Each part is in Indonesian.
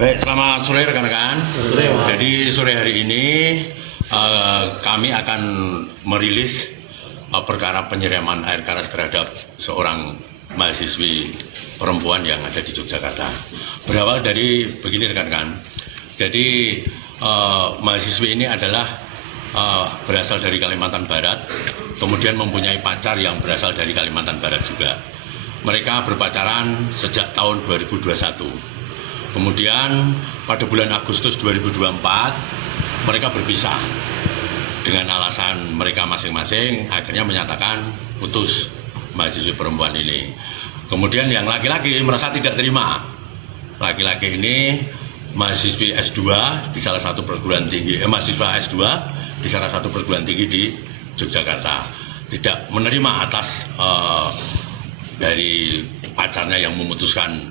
Baik, selamat sore rekan-rekan. Jadi sore hari ini kami akan merilis perkara penyiraman air keras terhadap seorang mahasiswi perempuan yang ada di Yogyakarta. Berawal dari begini rekan-rekan. Jadi mahasiswi ini adalah berasal dari Kalimantan Barat, kemudian mempunyai pacar yang berasal dari Kalimantan Barat juga. Mereka berpacaran sejak tahun 2021. Kemudian pada bulan Agustus 2024 mereka berpisah dengan alasan mereka masing-masing, akhirnya menyatakan putus mahasiswi perempuan ini. Kemudian yang laki-laki merasa tidak terima. Laki-laki ini mahasiswi S2 di salah satu perguruan tinggi, mahasiswa S2 di salah satu perguruan tinggi di Yogyakarta, tidak menerima atas dari pacarnya yang memutuskan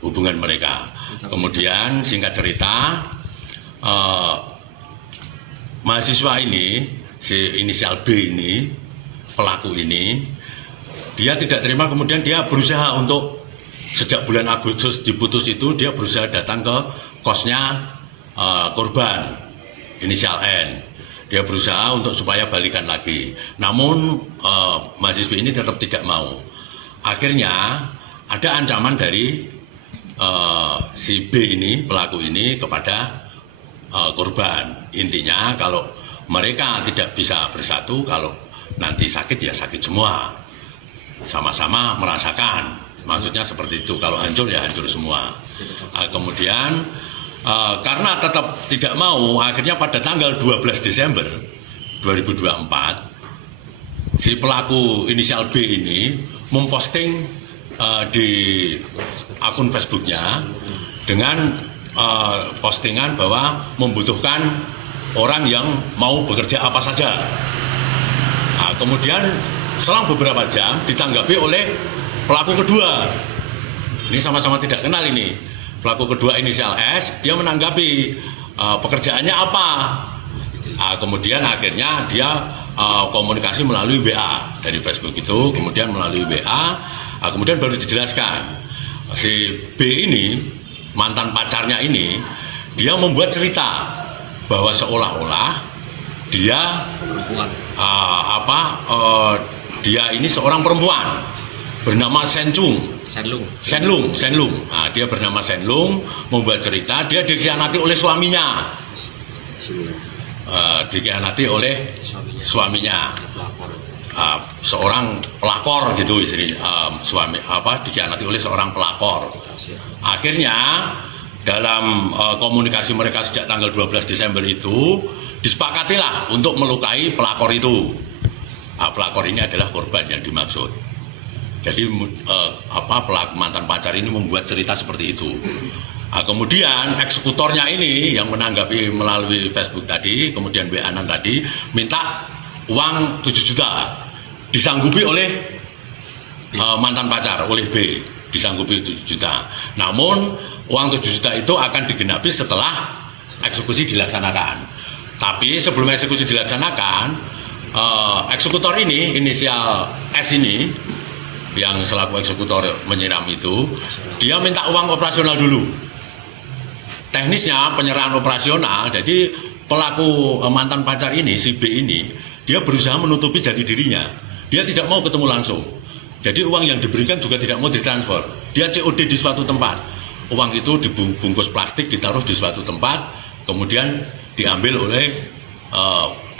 hubungan mereka. Kemudian singkat cerita, mahasiswa ini, si inisial B ini, pelaku ini, dia tidak terima. Kemudian dia berusaha untuk, sejak bulan Agustus diputus itu, dia berusaha datang ke kosnya korban inisial N. Dia berusaha untuk supaya balikan lagi. Namun mahasiswi ini tetap tidak mau. Akhirnya ada ancaman dari si B ini, pelaku ini, kepada korban. Intinya kalau mereka tidak bisa bersatu, kalau nanti sakit ya sakit semua, sama-sama merasakan. Maksudnya seperti itu, kalau hancur ya hancur semua. Kemudian karena tetap tidak mau, akhirnya pada tanggal 12 Desember 2024 si pelaku inisial B ini memposting di akun Facebooknya dengan postingan bahwa membutuhkan orang yang mau bekerja apa saja. Nah, kemudian selang beberapa jam ditanggapi oleh pelaku kedua. Ini sama-sama tidak kenal ini. Pelaku kedua inisial S, dia menanggapi pekerjaannya apa. Nah, kemudian akhirnya dia komunikasi melalui WA dari Facebook itu, kemudian melalui WA. Kemudian baru dijelaskan, si B ini, mantan pacarnya ini, dia membuat cerita bahwa seolah-olah dia dia ini seorang perempuan bernama Senlung. Nah, dia bernama Senlung, membuat cerita dia dikhianati oleh suaminya. Dikhianati oleh suaminya. Seorang pelakor gitu, istri dikhianati oleh seorang pelakor. Akhirnya dalam komunikasi mereka sejak tanggal 12 Desember itu disepakatilah untuk melukai pelakor itu. Pelakor ini adalah korban yang dimaksud. Jadi pelaku mantan pacar ini membuat cerita seperti itu. Kemudian eksekutornya ini yang menanggapi melalui Facebook tadi, kemudian WA-an tadi, minta uang 7 juta. Disanggupi oleh mantan pacar, oleh B, disanggupi 7 juta. Namun uang 7 juta itu akan digenapi setelah eksekusi dilaksanakan. Tapi sebelum eksekusi dilaksanakan, eksekutor ini, inisial S ini, yang selaku eksekutor menyiram itu, dia minta uang operasional dulu. Teknisnya penyerahan operasional, jadi pelaku mantan pacar ini, si B ini, dia berusaha menutupi jati dirinya. Dia tidak mau ketemu langsung. Jadi uang yang diberikan juga tidak mau ditransfer. Dia COD di suatu tempat. Uang itu dibungkus plastik, ditaruh di suatu tempat, kemudian diambil oleh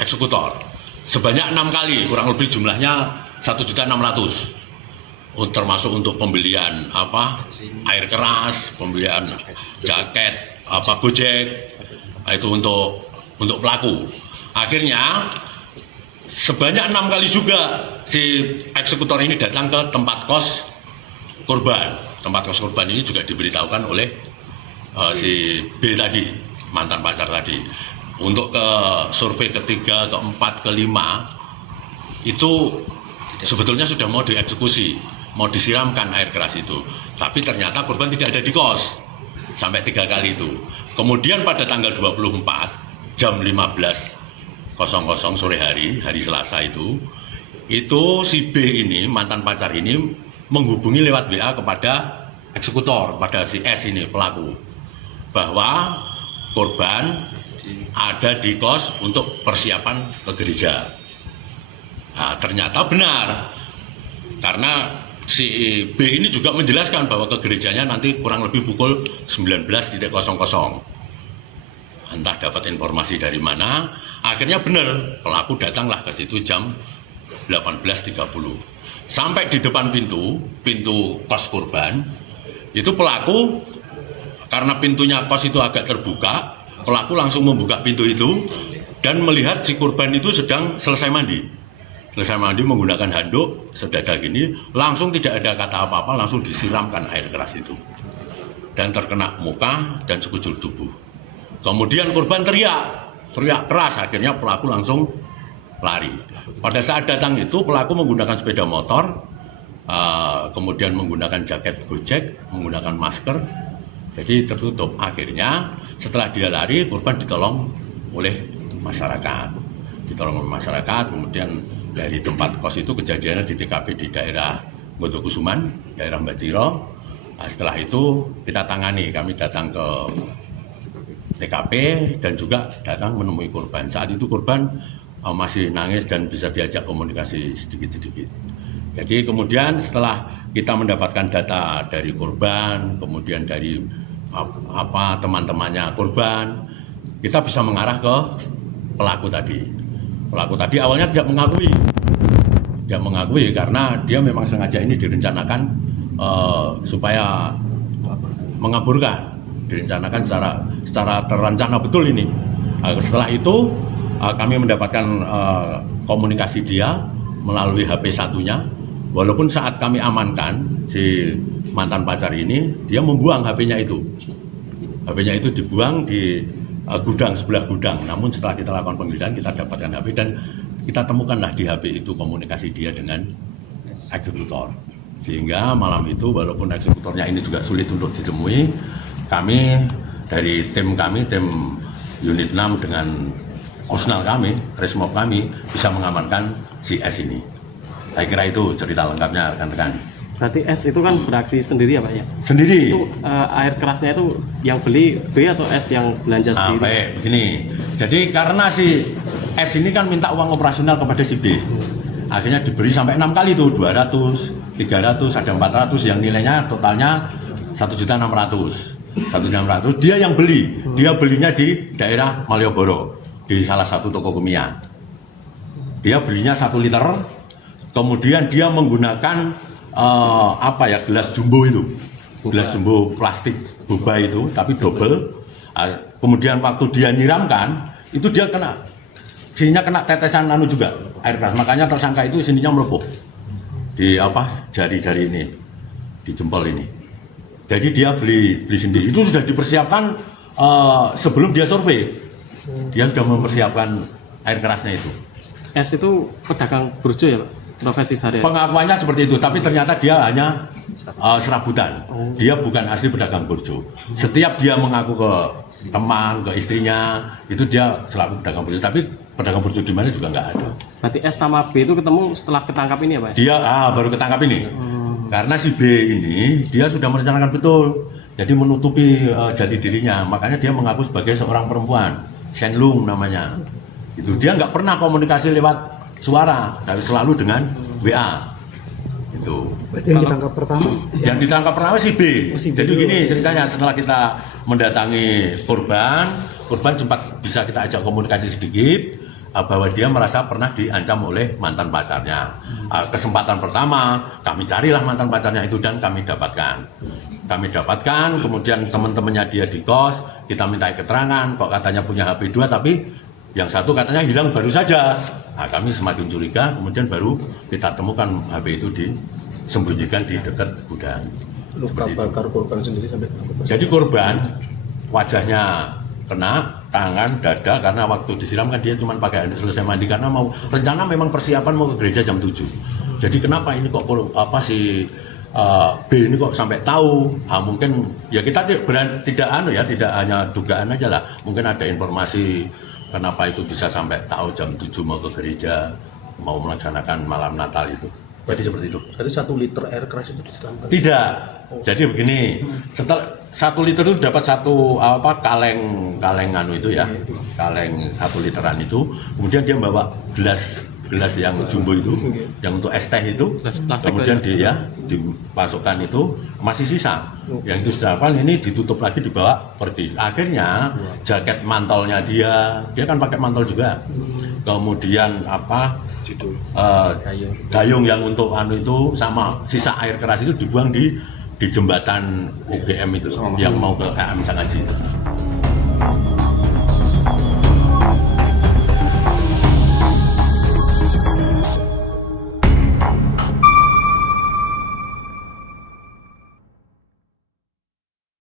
eksekutor. Sebanyak 6 kali, kurang lebih jumlahnya 1.600.000. Termasuk untuk pembelian air keras, pembelian jaket, Gojek, itu untuk pelaku. Akhirnya sebanyak 6 kali juga si eksekutor ini datang ke tempat kos korban. Tempat kos korban ini juga diberitahukan oleh si B tadi, mantan pacar tadi. Untuk ke survei ketiga, keempat, kelima itu sebetulnya sudah mau dieksekusi, mau disiramkan air keras itu. Tapi ternyata korban tidak ada di kos sampai 3 kali itu. Kemudian pada tanggal 24 jam 15.00 sore hari Selasa itu si B ini, mantan pacar ini menghubungi lewat WA kepada eksekutor, pada si S ini pelaku, bahwa korban ada di kos untuk persiapan ke gereja. Nah, ternyata benar, karena si B ini juga menjelaskan bahwa ke gerejanya nanti kurang lebih pukul 19.00. Entah dapat informasi dari mana, akhirnya benar, pelaku datanglah ke situ jam 18.30. Sampai di depan pintu kos korban, itu pelaku, karena pintunya kos itu agak terbuka, pelaku langsung membuka pintu itu dan melihat si korban itu sedang selesai mandi menggunakan handuk sedada gini, langsung tidak ada kata apa-apa, langsung disiramkan air keras itu dan terkena muka dan sekujur tubuh. Kemudian korban teriak keras, akhirnya pelaku langsung lari. Pada saat datang itu pelaku menggunakan sepeda motor, kemudian menggunakan jaket Gojek, menggunakan masker, jadi tertutup. Akhirnya setelah dia lari, korban ditolong oleh masyarakat. Kemudian dari tempat kos itu kejadiannya di TKP di daerah Nggodokusuman, daerah Mbajiro. Nah, setelah itu kita tangani, kami datang ke TKP dan juga datang menemui korban. Saat itu korban masih nangis dan bisa diajak komunikasi sedikit-sedikit. Jadi kemudian setelah kita mendapatkan data dari korban, kemudian dari teman-temannya korban, kita bisa mengarah ke pelaku tadi. Pelaku tadi awalnya tidak mengakui karena dia memang sengaja ini direncanakan supaya mengaburkan, direncanakan secara terencana betul ini. Setelah itu kami mendapatkan komunikasi dia melalui HP satunya, walaupun saat kami amankan si mantan pacar ini, dia membuang HP-nya itu. HP-nya itu dibuang di sebelah gudang. Namun setelah kita lakukan penggeledahan, kita dapatkan HP dan kita temukanlah di HP itu komunikasi dia dengan eksekutor. Sehingga malam itu walaupun eksekutornya ini juga sulit untuk ditemui, kami dari tim unit 6 dengan Kusnal kami, Resmob kami bisa mengamankan si S ini. Saya kira itu cerita lengkapnya rekan-rekan. Berarti S itu kan beraksi sendiri ya Pak ya? Sendiri. Itu air kerasnya itu yang beli B atau S yang belanja sendiri? Baik, begini. Jadi karena si S ini kan minta uang operasional kepada si B. Akhirnya diberi sampai 6 kali tuh, 200, 300, ada 400 yang nilainya totalnya 1.600.000. 1.600.000 dia yang beli. Dia belinya di daerah Malioboro, di salah satu toko Kimia. Dia belinya 1 liter, kemudian dia menggunakan gelas jumbo itu, gelas jumbo plastik boba itu, tapi double. Kemudian waktu dia nyiramkan, itu dia sininya kena tetesan juga air keras, makanya tersangka itu sininya melepuh di jari-jari ini, di jempol ini. Jadi dia beli sendiri, itu sudah dipersiapkan sebelum dia survei. Dia sudah mempersiapkan air kerasnya itu. S itu pedagang burjo ya Pak? Profesi sehari-hari? Pengakuannya seperti itu, tapi ternyata dia hanya serabutan. Dia bukan asli pedagang burjo. Setiap dia mengaku ke teman, ke istrinya, itu dia selaku pedagang burjo. Tapi pedagang burjo di mana juga nggak ada. Berarti S sama B itu ketemu setelah ketangkap ini ya Pak? Dia baru ketangkap ini. Karena si B ini, dia sudah merencanakan betul. Jadi menutupi jati dirinya. Makanya dia mengaku sebagai seorang perempuan. Shenlung namanya. Itu dia nggak pernah komunikasi lewat suara, tapi selalu dengan WA. Itu. Berarti yang ditangkap pertama? Yang ditangkap pertama si B. Si B. Jadi begini ceritanya, setelah kita mendatangi korban sempat bisa kita ajak komunikasi sedikit bahwa dia merasa pernah diancam oleh mantan pacarnya. Kesempatan pertama kami carilah mantan pacarnya itu dan kami dapatkan. Kemudian teman-temannya dia di kos, kita minta keterangan, kok katanya punya HP 2 tapi yang satu katanya hilang baru saja. Nah, kami semakin curiga, kemudian baru kita temukan HP itu disembunyikan di dekat gudang. Luka bakar korban sendiri sampai berapa? Jadi korban wajahnya kena, tangan, dada, karena waktu disiram kan dia cuma pakai handuk selesai mandi karena mau rencana memang persiapan mau ke gereja jam 7. Jadi kenapa ini kok si B ini kok sampai tahu? Mungkin ya kita tidak hanya dugaan aja lah. Mungkin ada informasi kenapa itu bisa sampai tahu jam 7 mau ke gereja, mau melaksanakan malam Natal itu. Jadi seperti itu. Jadi 1 liter air keras itu disiramkan? Tidak. Jadi begini, setelah 1 liter itu dapat kaleng itu ya, kaleng 1 literan itu. Kemudian dia bawa gelas yang jumbo itu, yang untuk es teh itu. Kemudian dia dimasukkan itu masih sisa. Yang itu sudah ini ditutup lagi dibawa pergi. Akhirnya jaket mantolnya dia kan pakai mantol juga. Kemudian gayung yang untuk itu sama sisa air keras itu dibuang di jembatan UGM itu yang mau ke KM Sangaji.